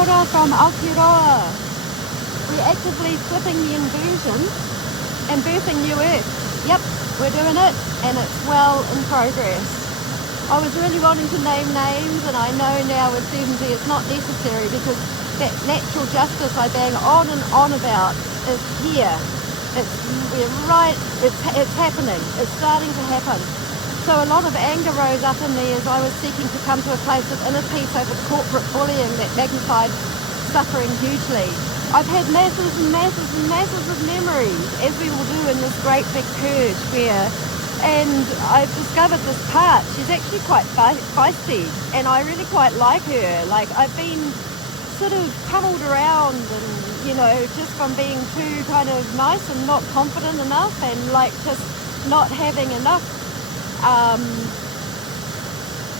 ora from Aotearoa. We're actively flipping the inversion and birthing new earth. Yep, we're doing it, and it's well in progress. I was really wanting to name names, and I know now with certainty it's not necessary, because that natural justice I bang on and on about is here. It's happening. It's starting to happen. So a lot of anger rose up in me as I was seeking to come to a place of inner peace over the corporate bullying that magnified suffering hugely. I've had masses and masses and masses of memories, as we will do in this great big purge and I've discovered this part. She's actually quite feisty, and I really quite like her. Like, I've been sort of tunneled around and, just from being too kind of nice and not confident enough, and like just not having enough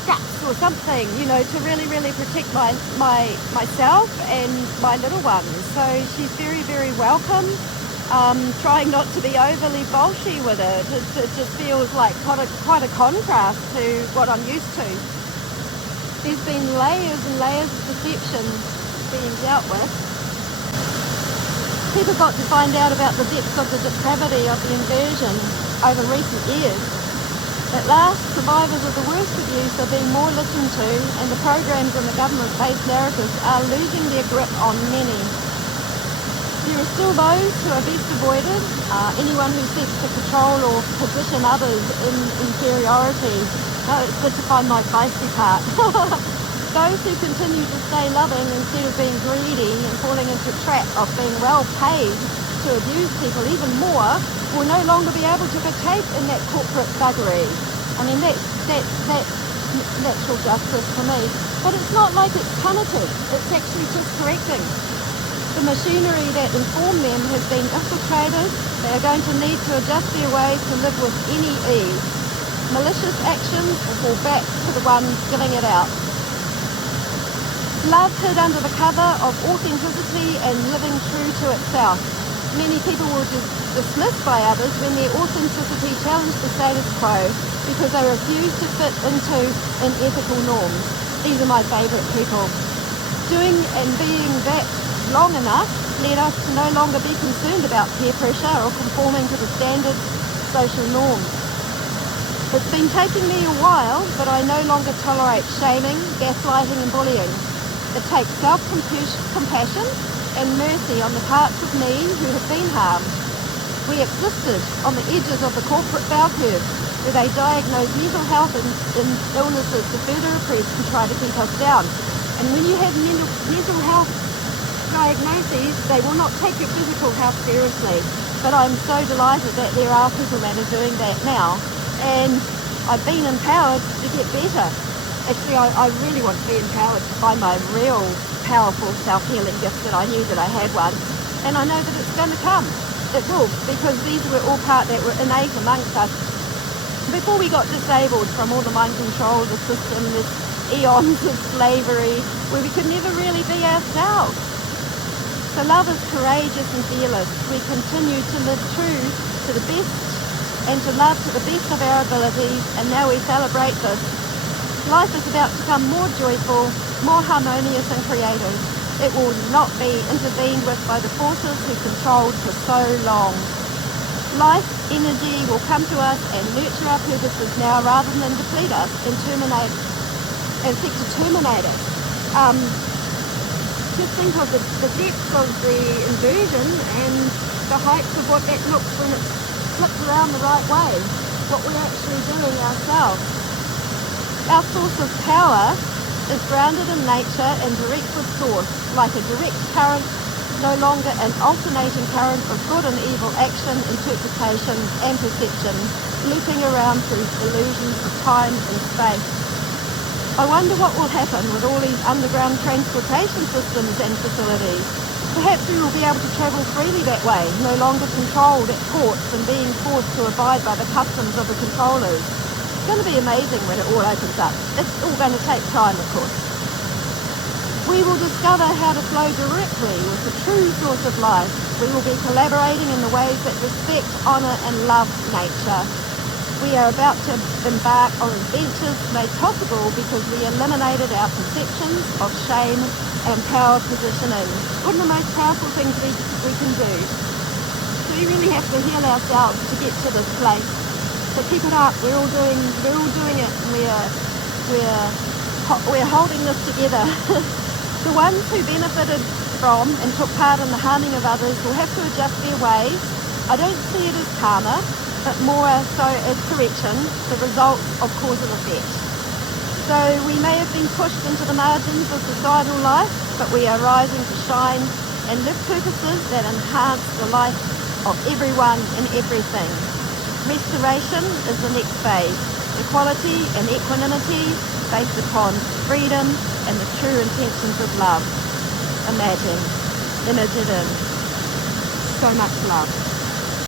guts or something, to really, really protect myself and my little ones. So she's very, very welcome. Trying not to be overly bolshy with it. It just feels like quite a contrast to what I'm used to. There's been layers and layers of deception being dealt with. People got to find out about the depths of the depravity of the inversion over recent years. At last, survivors of the worst abuse are being more listened to, and the programs and the government-based narratives are losing their grip on many. There are still those who are best avoided, anyone who seeks to control or position others in inferiority. Oh, it's good to find my feisty part. Those who continue to stay loving instead of being greedy and falling into a trap of being well paid to abuse people even more will no longer be able to partake in that corporate thuggery. I mean, that's natural justice for me. But it's not like it's punitive, it's actually just correcting. The machinery that informed them has been infiltrated. They are going to need to adjust their ways to live with any ease. Malicious actions will fall back to the ones giving it out. Love hid under the cover of authenticity and living true to itself. Many people will be dismissed by others when their authenticity challenged the status quo because they refuse to fit into unethical norms. These are my favourite people. Doing and being that long enough led us to no longer be concerned about peer pressure or conforming to the standard social norms. It's been taking me a while, but I no longer tolerate shaming, gaslighting and bullying. It takes self-compassion and mercy on the parts of me who have been harmed. We existed on the edges of the corporate bell curve, where they diagnose mental health and illnesses to further oppress and try to keep us down. And when you have mental health diagnoses, they will not take your physical health seriously. But I'm so delighted that there are people that are doing that now, and I've been empowered to get better. Actually, I really want to be empowered to find my real powerful self-healing gift that I knew that I had one, and I know that it's going to come. It will, because these were all part that were innate amongst us before we got disabled from all the mind control, the system, this eons of slavery, where we could never really be ourselves. So love is courageous and fearless. We continue to live true to the best and to love to the best of our abilities, and now we celebrate this. Life is about to become more joyful, more harmonious and creative. It will not be intervened with by the forces who controlled for so long. Life energy will come to us and nurture our purposes now rather than deplete us and seek to terminate us. Just think of the depths of the inversion and the heights of what that looks when it's flipped around the right way, what we're actually doing ourselves. Our source of power is grounded in nature and direct with source, like a direct current, no longer an alternating current of good and evil action, interpretation and perception, looping around through illusions of time and space. I wonder what will happen with all these underground transportation systems and facilities. Perhaps we will be able to travel freely that way, no longer controlled at ports and being forced to abide by the customs of the controllers. It's going to be amazing when it all opens up. It's all going to take time, of course. We will discover how to flow directly with the true source of life. We will be collaborating in the ways that respect, honour and love nature. We are about to embark on adventures made possible because we eliminated our perceptions of shame and power positioning. One of the most powerful things we can do. So we really have to heal ourselves to get to this place. So keep it up. We're all doing it, and we're holding this together. The ones who benefited from and took part in the harming of others will have to adjust their ways. I don't see it as karma, but more so as correction, the result of cause and effect. So we may have been pushed into the margins of societal life, but we are rising to shine and live purposes that enhance the life of everyone and everything. Restoration is the next phase. Equality and equanimity based upon freedom and the true intentions of love. Imagine, image it in. So much love.